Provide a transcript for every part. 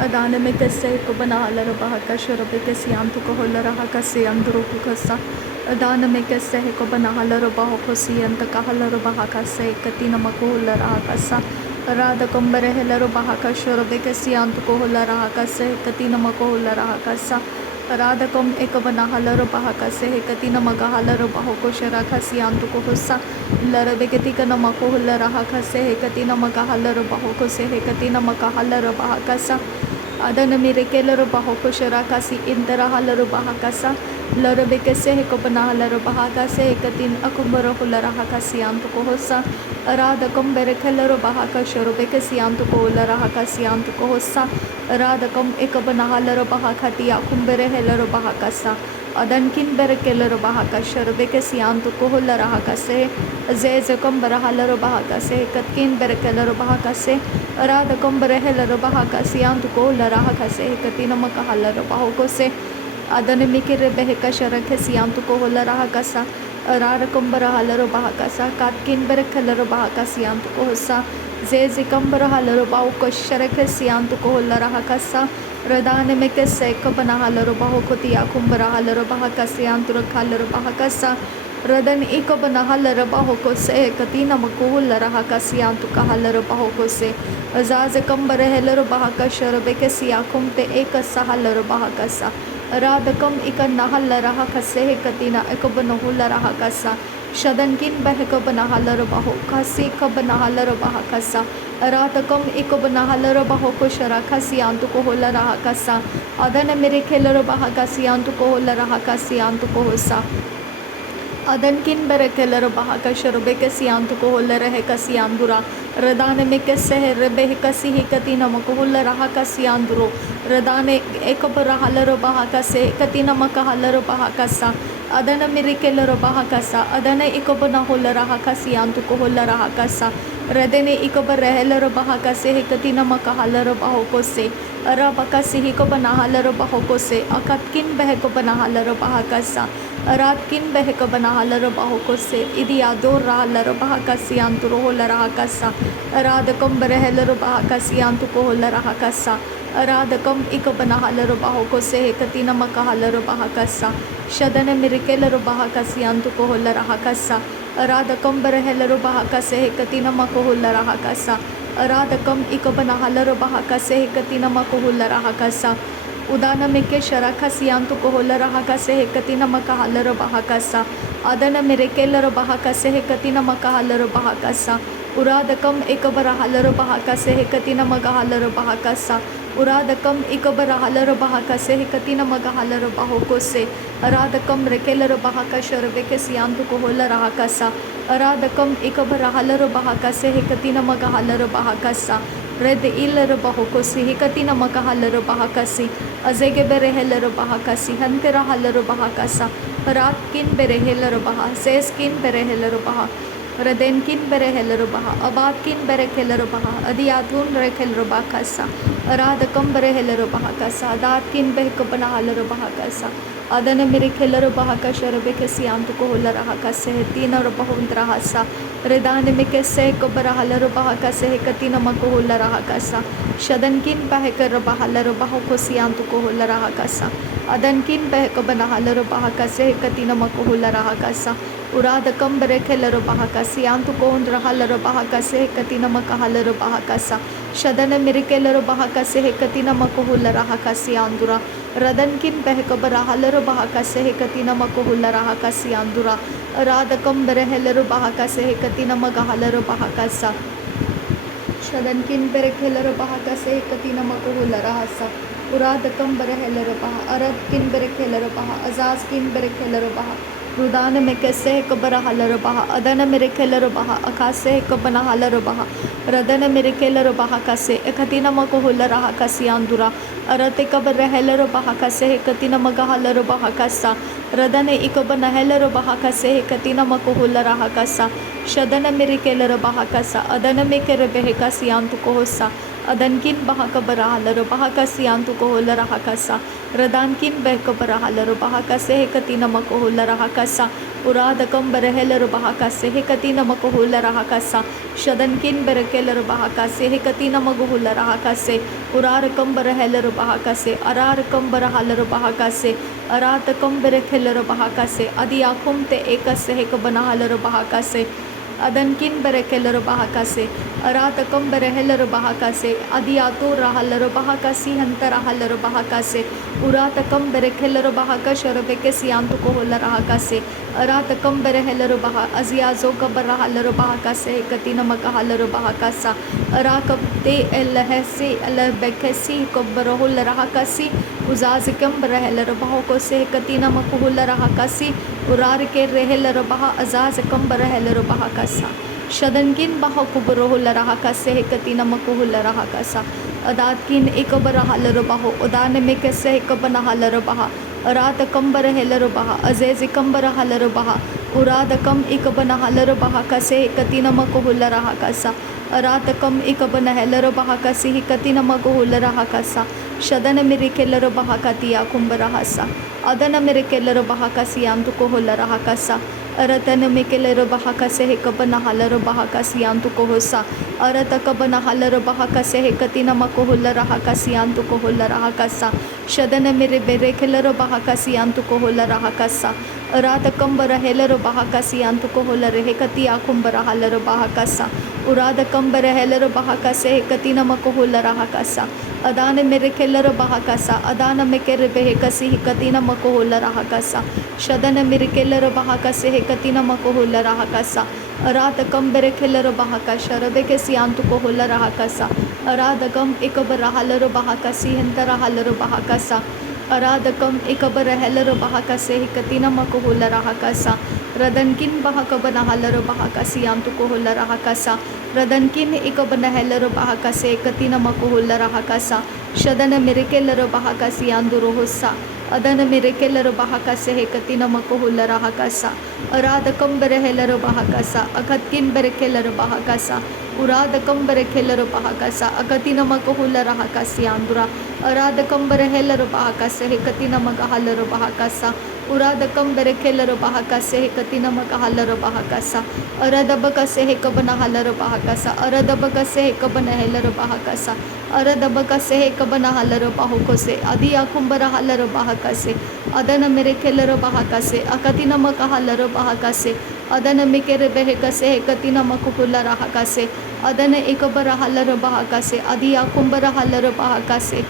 Adana me kese ko banala rabaha kashara be kesi antu ko hola raha kasi andro ko kasa. Adana me kese ko banala rabaha kosi anta kahala rabaha kase katina makola raha kasa. Radha kombare hela rabaha kashara be kesi antu ko hola raha kase katina makola raha kasa. Radha kom ek banala rabaha kase katina magahala rabaha ko shara kasi antu ko hosa. Lara be katika na makola raha kase katina magahala rabaha ko se katina magahala rabaha kasa. Adana mere kelaro baho ko shara kasi indara halaro baha kasa laro bekese he ko bana halaro baha kase katin akumbaro hulara hakasi antu ko hosa arada kom bere kelaro baha ka shoro bekesi antu ko hulara hakasi antu ko hosa arada kom ekabana halaro baha khati akumbere helaro baha kasa adan kin bere kelaro baha ka shoro bekesi antu ko hulara hakase ze kom bara halaro baha kase katkin bere kelaro baha kase arada kom bere helaro baha kasi antu ko raha kase katina maka halaro baho ko se adane mikire beheka sharake siantu ko hola raha kasa arara kombara halaro baha kasa katkin bere khalaro baha kasi antu ko hosa ze kombara halaro baho ko sharake siantu ko hola raha kasa radane me kese ko bana halaro baho ko tiya kumbara halaro baha kasi antu rakhalaro baha kasa Radan iko bana halaro baho ko se katina makul raha kasi antu ka halaro baho ko se azaz kambare helaro baha ka sharabe ke siya kumte ek sahalaro baha kasa radakam ikan nahal raha kase katina eko bana hula raha kasa shadan kin behko bana halaro baho kasi ka bana halaro baha kasa radakam eko bana halaro baho ko shara kasi antu ko hula raha kasa adana mere khelaro baha kasi antu ko hula raha kasi antu ko hosa adan kin bere kelaro baha ka sharobe ke siantu ko holla rahe ka siandura radane me ke seh rebe ka sihi katina mako holla raha ka sianduro radane ekabara halaro baha ka se katina maka halaro baha ka sa adana mere kelaro baha ka sa adana ekabana holla raha ka siantu ko holla raha ka sa radene ekabara helaro baha ka se katina maka halaro baho ko se araba ka sihi ko bana halaro baho ko se akatkin beh ko bana halaro baha ka sa रात किन बह का बना huller बाहो को से इदी यादो रा लर बाहा का सियांतु रो लरा का सा रात कम बरह लर बाहा का सियांतु को लरा का सा रात कम इक बना हलर बाहो को से कति नमक हलर बाहा का सा शदन मिरके लर बाहा का सियांतु को लरा का सा रात कम बरह लर बाहा का से कति नमक हो लरा का सा रात कम इक बना हलर बाहा का से कति नमक हो लरा का सा उदान मेके शराखा सियांतु को होला रहा का से कतिना मका हलर बाहा का सा आदन मेरे केलर बाहा का से कतिना मका हलर बाहा का सा उरादकम एकबरा हलर बाहा का से कतिना मगा हलर बाहा का सा उरादकम एकबरा हलर बाहा का से कतिना मगा हलर बाहो को से अरादकम रेकेलर बाहा का शरबे के सियांतु को होला रहा का सा अरादकम एकबरा हलर बाहा का से कतिना मगा हलर बाहा का सा रेद इलर बाहो को सी कतिना मका हलर बाहा का सी अजेगे बेरे हेलर बाहा का सी हंतेरा हलर बाहा का सा रात किन बेरे हेलर बाहा सेस किन बेरे हेलर बाहा रदेन किन बेरे हेलर बाहा अबाद किन बेरे खेलर बाहा अदियातून रे खेलर बाहा का सा अराद कम बेरे हेलर बाहा का सा दात किन बेह को बना हलर बाहा का सा अदन मेरे खेलर बाहा का शरबे के सियांतु को होला रहा का से तीन और बहुत रहा सा रेदान में के से को बरा हलर बाहा का से कतिन मको होला रहा का सा शदन किन बह कर बाहा लर बाहो को सियांतु को होला रहा का सा अदन किन बह को बना हलर बाहा का से कतिन मको होला रहा का सा उराद कम बरे खेलर बाहा का सियांतु को रहा लर बाहा का से कतिन मका हलर बाहा का सा शदन मेरे केलर बाहा का से कतिन मको होला रहा का सियांदुरा रदन किन बह को बरा हलर बाहा का से कतिन मको होला रहा का सियांदुरा राद कम बरे हेलर बाहा का से कतिन मगा हलर बाहा का सा शदन किन बरे खेलर बाहा का से कतिन मको होला रहा सा उराद कम बरे हेलर बाहा अरब किन बरे खेलर बाहा अजाज किन बरे खेलर बाहा रुदान में कैसे कबरा हलर बाहा अदन मेरे खेलर बाहा अकासे कबना हलर बाहा रदन मेरे खेलर बाहा कासे एकतिना मको होला रहा का सियांदुरा अरते कबर हेलर बाहा कासे कतिना मगा हलर बाहा कासा रदन इकबना हेलर बाहा कासे कतिना मको होला रहा कासा शदन मेरे खेलर बाहा कासा अदन में कर बह का सियांतु को होसा Adankin bahaka barahalaro bahaka siantu kohola rahakasa. Radankin behka barahalaro bahaka sehekatina makohola rahakasa. Uradakam barahelaro bahaka sehekatina makohola rahakasa. Shadankin barakelaro bahaka sehekatina magohola rahakase. Urarakam barahelaro bahaka se. Ararakam barahalaro bahaka se. Aratakam barakelaro bahaka se. Adiakum te ekase hekabanahalaro bahaka se. Adankin berekelero bahakase, aratakam berehelero bahakase, adiato rahalero bahakasi hanta rahalero bahakase, uratakam berekelero bahakash arabeke siantu kohola rahakase, aratakam berehelero baha, aziazo kabarahalero bahakase, katina makahalero bahakasa, arakapte elahese elabekesi kobarahul rahakasi, uzazikam berehelero bahakose, katina makuhula rahakasi, उरार के रहेल रबहा अजाज कंबर रहेल रबहा कसा शदनकिन बहा कुबरोहुल रहा कसे कतीना मकुहुल रहा कसा अदातकिन एक बरहल रबहो उदान में कैसे एक बनहल रबहा रात कंबर रहेल रबहा अजेज कंबर हल रबहा उराद कम एक बनहल रबहा कसे कतीना मकुहुल रहा कसा रात कम एक बनहल रबहा कसी कतीना मकुहुल रहा कसा शदन मेरे केलर बहा कतिया कुंबर हसा अदन मेरे केलर बहा कसियांतु को होल रहा कसा अरतन में केलर बहा कसे हे कबन हलर बहा कसियांतु को होसा अरत कबन हलर बहा कसे हे कतिन मको होल रहा कसियांतु को होल रहा कसा शदन मेरे बेरे केलर बहा कसियांतु को होल रहा कसा रात कंबर हेलर बहा कसियांतु को होल रहे कतिया कुंबर हलर बहा कसा उराद कंबर हेलर बहा कसे हे कतिन मको होल रहा कसा अदान मेरे केलर बहा कसा अदान में केर बेहे कसी ही कतीना मको होल रहा कसा शदन मेरे केलर बहा कसे हे कतीना मको होल रहा कसा रात कम बेरे केलर बहा का शरबे के सियांतु को होल रहा कसा रात कम एक बरहलर बहा कसी हंतरा हलर बहा कसा अरादकम एकबर हेलर बहा कसे ही कतीना मको होल रहा कसा रदनकिन बहा कबन हलर बहा कसी यांतु को होल रहा कसा रदनकिन एकबन हेलर बहा कसे कतीना मको होल रहा कसा शदन मेरे केलर बहा कसी यांदुरो होसा अदन मेरे केलर बहा कसे हे कतीना मको होल रहा कसा अरादकम बेरे हेलर बहा कसा अकतकिन बेरे केलर बहा कसा उरादकम बेरे केलर बहा कसा अकतीना मको होल रहा कसी यांदुरा अरादकम बेरे हेलर बहा कसे हे कतीना मगा हलर बहा कसा उरादकम बेरे केलर बहा कसे हे कतीना मगा हलर बहा कसा अरदब कसे हे कबना हलर बहा कसा अरदब कसे हे कबना हेलर बहा कसा अरदब कसे हे कबना हलर बाहु कोसे अदिया कुंबर हलर बहा कसे अदन मेरे केलर बहा कसे अकतीना मगा हलर बहा कसे अदन मिकेर बेहे कसे हे कतीना मकुकुल रहा कसे अदन एक बर हलर बहा कसे अदिया कुंबर हलर बहा कसे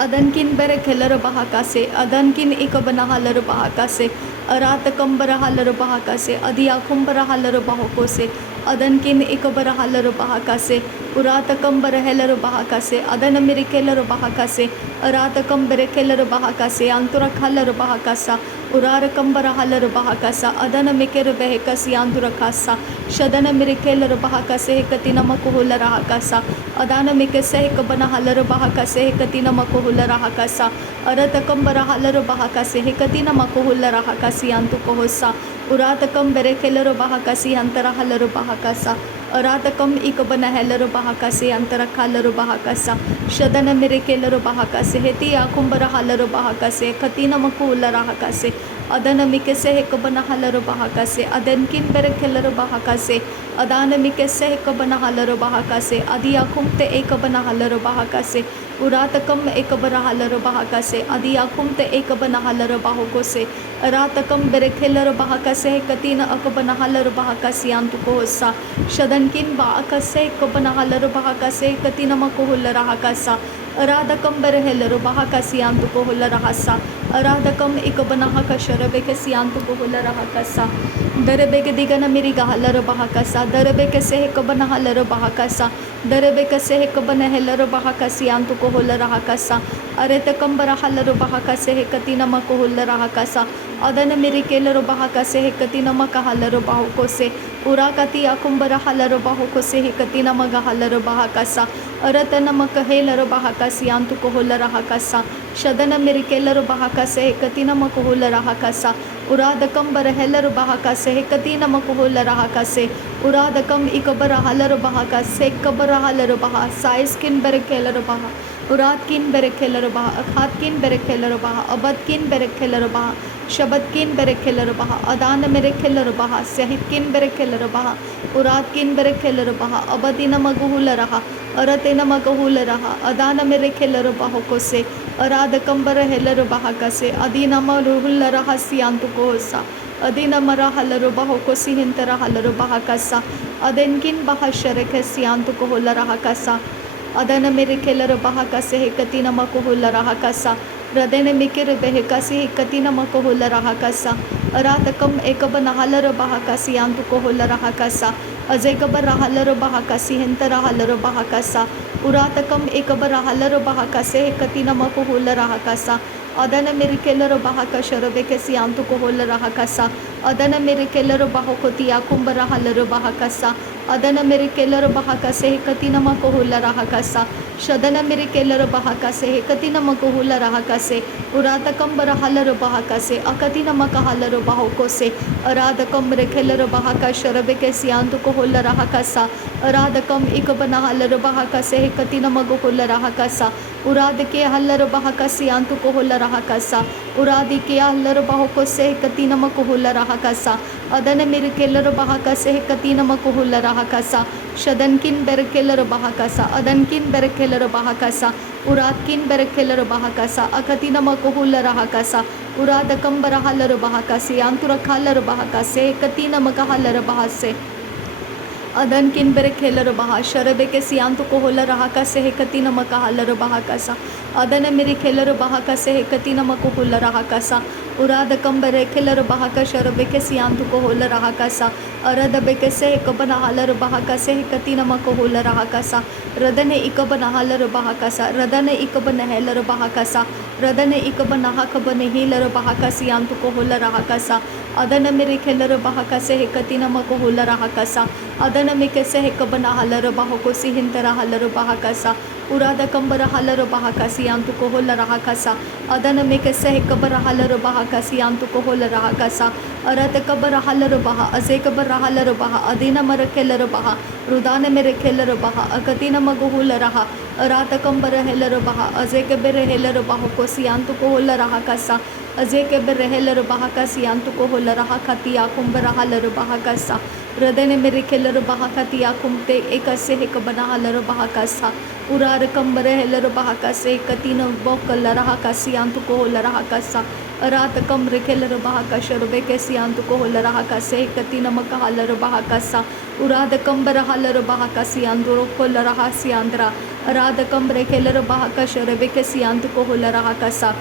अदनकिन बेरे खेलर बहा कसे अदनकिन एक बना हलर बहा कसे अरात कंबर हलर बहा कसे अदिया कुंबर हलर बहा कोसे अदनकिन एक बर हलर बहा कसे उरात कंबर हेलर बहा कसे अदन मेरे केलर बहा कसे अरात कंबर केलर बहा कसे अंतुरक हलर बहा कसा उरार कंबर हलर बहा कसा अदन मिकेर बेहे कसी अंतुरक कसा शदन मेरे केलर बहा कसे कति नमक होल रहा कसा अदान मिके से कबन हलर बहा कसे कति नमक होल रहा कसा अरत कंबर हलर बहा कसे कति नमक होल रहा कसी अंतु को होसा उरातकम बेरे केलर बहा कसी अंतर हलर बहा कसा अरातकम इक बन हेलर बहा कसे अंतर हलर बहा कसा शदन मेरे केलर बहा कसे हेती आकुंबर हलर बहा कसे कति नमक होल रहा कसे अदन मिके से कबन हलर बहा कसे अदन किन बेरे केलर बहा कसे अदान मिके से कबन हलर बहा कसे अदिया कुमते एक बन हलर बहा कसे उरातकम एक बर हलर बहा कसे अदिया कुमते एक बन हलर बाहु कोसे अरातकम बेरे केलर बहा कसे कतीन अकबन हलर बहा कसी अंतु को होसा शदन किन बा कसे कबन हलर बहा कसे कतीन मको होल रहा कसा अरादकम बेरे हेलर बहा कसी अंतु को होल रहा सा अरादकम एक बना कशरबे के सियांतु को होल रहा कसा दरबे के दिगन मेरी गहलर बहा कसा दरबे के से कबन हलर बहा कसा दरबे के से कबन हेलर बहा कसी अंतु को होल रहा कसा अरे तकंबर हलर बहा कसे कति नमक होल रहा कसा अदन मेरे केलर बहा कसे कति नमक हलर बाहु को से उरा कति अकुंबर हलर बाहु को से कति नमक हलर बहा कसा अरत नमक हेलर बहा कसी अंतु को होल रहा कसा शदन मेरे केलर बहा कसे कति नमक होल रहा कसा uradakam barahelar bahakase hekatina makuhula rahakase uradakam ikabara halar bahakase kabara halar baha saiskin berekelar baha uratkin berekelar baha akhatkin berekelar baha abadkin berekelar baha शबदकिन बेरेखेलर बहा अदान मेरे खेलर बहा सहितकिन बेरेखेलर बहा उरातकिन बेरेखेलर बहा अबदिन मगहुल रहा अरतेन मगहुल रहा अदान मेरे खेलर बहा कोसे अराद कंबर हेलर बहा कसे अदीन मरुहुल रहा सियांतु कोसा अदीन मरा हलर बहा कोसी हिंतर हलर बहा कसा अदनकिन बहा शरख सियांतु कोहुल रहा कसा अदन मेरे खेलर बहा कसे हेकतिन मगहुल रहा कसा हृदय मिकिर बेहकासी हिकतिन मकोहुल रहा कसा अरातकम एकब नहालर बहाकासी यांतु कोहुल रहा कसा अजेकब राहलर बहाकासी हिंत राहलर बहाकसा उरातकम एकब राहलर बहाकासे हिकतिन मकोहुल रहा कसा अदन मिरिकेलर बहाकशर बेकेसी यांतु कोहुल रहा कसा अदन मिरिकेलर बहाकोती याकुंब राहलर बहाकसा अदन मिरिकेलर बहाकसे हिकतिन मकोहुल रहा कसा शदन मिरिकेलर बहाकसे हिकतिन मकोहुल रहा कसे उरातकम बरहलर बहाकसे अकतिन मकहलर बहाकोसे अरादकम रेखेलर बहाकशर बेकेसी यांतु कोहुल रहा कसा अरादकम इकबन हलर बहाकसे हिकतिन मगहुल रहा कसा उराद के हल्लर बहाकसी यांतु कोहुल रहा कसा उरादी के हल्लर बहाकोसे हिकतिन मकोहुल रहा कसा अदन मिरिकेलर बहाकसे हिकतिन मकोहुल रहा कसा शदनकिन बेरकेलर बहाकसा अदनकिन बेरकेलर बहाकसा उरादकिन बेरकेलर बहाकसा अकतिन मकोहुल रहा कसा उरादकम बरहलर बहाकसी यांतु रखालर बहाकसे हिकतिन मकहलर बहासे अदन किन बेरे खेलर बहा शरबे के सियांतु कोहुल रहा कसे हेकतिन मकहलर बहा कसा अदन मेरी खेलर बहा कसे हेकतिन मकोहुल रहा कसा उराद कंबरे खेलर बहा का शरबे के सियांतु कोहुल रहा कसा अरद बेके से एकबन हलर बहा कसे हेकतिन मकोहुल रहा कसा रदने इकबन हलर बहा कसा रदने इकबन हेलर बहा कसा रदने इकबन हकबन हिलर बहा का सियांतु कोहुल रहा कसा अदन मेरे खेलर बहा कसे हेकतिन मकोहुल रहा कसा अदन में कैसे हेकबन हलर बहा कोसी हिंतरा हलर बहा कसा उराद कंबर हलर बहा कसी यांतु कोहुल रहा कसा अदन में कैसे हेकबर हलर बहा कसी यांतु कोहुल रहा कसा अरत कबर हलर बहा अजे कबर हलर बहा अदीन मर खेलर बहा रुदान मेरे खेलर बहा अकतिन मगहुल रहा अरात कंबर हेलर बहा अजे कबर हेलर बहा कोसी यांतु कोहुल रहा कसा अजे कबर हेलर बहा कसी यांतु कोहुल रहा खतिया कुंबर हलर बहा कसा हृदय मेरे खेलर बहा खतिया कुमते एक से हेक बना हलर बहा कसा उरार कंबर हेलर बहा कसे कतिन बोकल रहा कसी यांतु कोहुल रहा कसा रात कमर खेलर बहा कशर बेके सियांतु कोहुल रहा कसे कतिन मक हलर बहा कसा उराद कंबर हलर बहा कसी यांतु कोल रहा सियांद्रा रात कमर खेलर बहा कशर बेके सियांतु कोहुल रहा कसा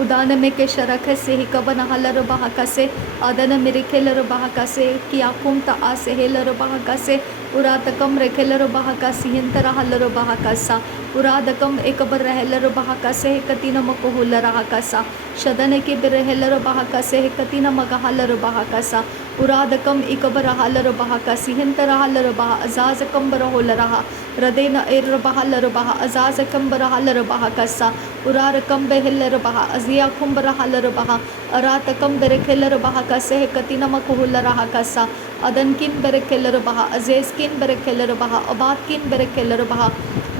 उदान में के शरख से ही कबन हलर बहा कसे अदन मेरे खेलर बहा कसे किया कुमता आसे हेलर बहा कसे उरातकम रेखेलर बहा कसी हिंतर हलर बहा कसा उरादकम एकबर रहेलर बहा कसे कतिन मकोहुल रहा कसा शदन के बिरहेलर बहा कसे कतिन मग हलर बहा कसा उरादकम इकबर हलर बहा कसी हिंतर हलर बहा अजाज कंबर होल रहा रदेन एर बहलर बहा अजाज कंबर हलर बहा कसा उरारकम बेहलर बहा अजिया कुंबर हलर बहा अरातकम बेरेखेलर बहा कसे कतिन मकोहुल रहा कसा अदनकिन बेरेखेलर बहा अजेजकिन बेरेखेलर बहा अबादकिन बेरेखेलर बहा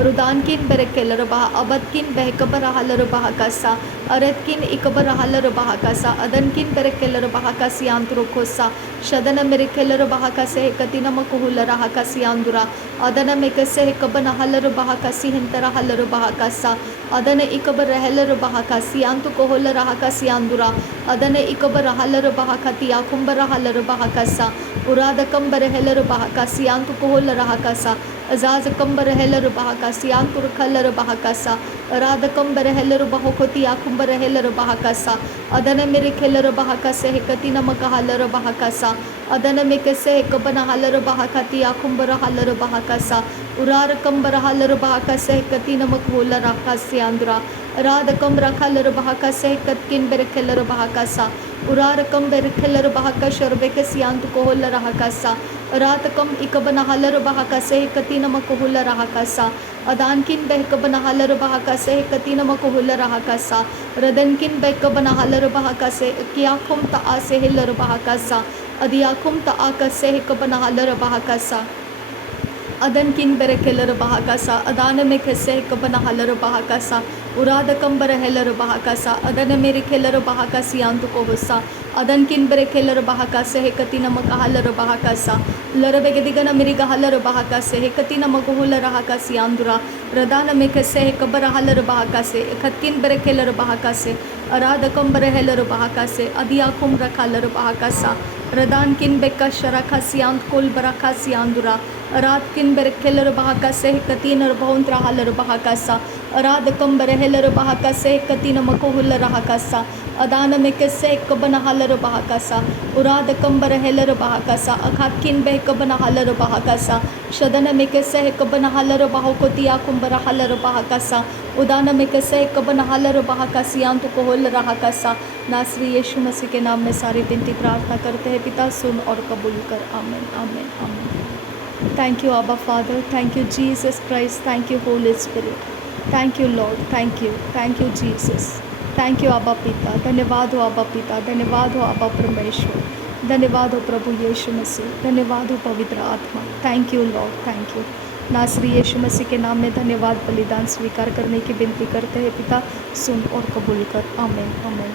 रुदानकिन बेरेखेलर बहा अबदकिन बेहकबर हलर बहा कसा अरदकिन इकबर हलर बहा कसा अदनकिन बेरेखेलर बहा कसी यांतुरो खोसा शदन मेरेखेलर बहा कसे कतिन मकोहुल रहा कसी यांदुरा अदन में कसे कबन हलर बहा कसी हिंतर हलर बहा कसा अदन इकबर रहलर बहा कसी यांतु कोहुल रहा कसी यांदुरा अदन इकबर हलर बहा खतिया कुंबर हलर बहा कसा उराद कंबर हेलर बहा कसी यांतु कोहुल रहा कसा अजाज कंबर हेलर बहा कसी यांतुर खलर बहा कसा अराद कंबर हेलर बहा खोतिया कुंबर हेलर बहा कसा अदन मेरे खेलर बहा कसे कतिन मक हलर बहा कसा अदन में कसे कबन हलर बहा खतिया कुंबर हलर बहा कसा उरार कंबर हलर बहा कसे कतिन मक होल रहा कसी यांदुरा राद कंबर खलर बहा कसे कतकिन बेर खेलर बहा कसा उरार कंबर खेलर बहा कशर बेके सियांतु कोहुल रहा कसा रात कम इक बना हलर बहा का से कति नमक हुल रहा का सा अदान किन बहक बना हलर बहा का से कति नमक हुल रहा का सा रदन किन बहक बना हलर बहा का से किया खुम ता आ से हिलर बहा का सा अदिया खुम ता आ का से हिक बना हलर बहा का सा अदन किन बेरे केलर बहाकासा अदान में खेसे कबना हलर बहाकासा उराद कंबर हेलर बहाकासा अदन मेरे खेलर बहाकासी आंतु को हुस्सा अदन किन बेरे केलर बहाकासे हे कति नमक हलर बहाकासा लर बेगदिगन मिरिग हलर बहाकासे हे कति नमक हुल रहाकासी आंदुरा रदान में खेसे हे कबर हलर बहाकासे खत्किन बेरे केलर बहाकासे अराद कंबर हेलर बहाकासे अदिया खुम रखालर बहाकासा रदान किन बेक्का शराखासी आंत कोल बराखासी आंदुरा रात किन बेरखेलर बहाका से कतीन बहुंत्रा हलर बहाकासा रात कम बरहेलर बहाका से कतीन मकोहुल रहाकासा अदान में कैसे कबन हलर बहाकासा उराद कम बरहेलर बहाकासा अखात किन बह कबन हलर बहाकासा शदन में कैसे कबन हलर बहाकोतिया कुंबर हलर बहाकासा उदान में कैसे कबन हलर बहाकासी आंत कोहुल रहाकासा नासरी यीशु मसीह के नाम में सारी विनती प्रार्थना करते हैं पिता सुन और कबूल कर आमीन आमीन आमीन। Thank you, Abba Father. Thank you, Jesus Christ. Thank you, Holy Spirit. Thank you, Lord. Thank you. Thank you, Jesus. Thank you, Abba पिता। धन्यवाद हो Abba पिता, धन्यवाद हो Abba परमेश्वर, धन्यवाद हो प्रभु यीशु मसीह, धन्यवाद हो पवित्र आत्मा। Thank you Lord, thank you. नासरी यीशु मसीह के नाम में धन्यवाद बलिदान स्वीकार करने की विनती करते हैं पिता, सुन और कबूल कर आमीन आमीन।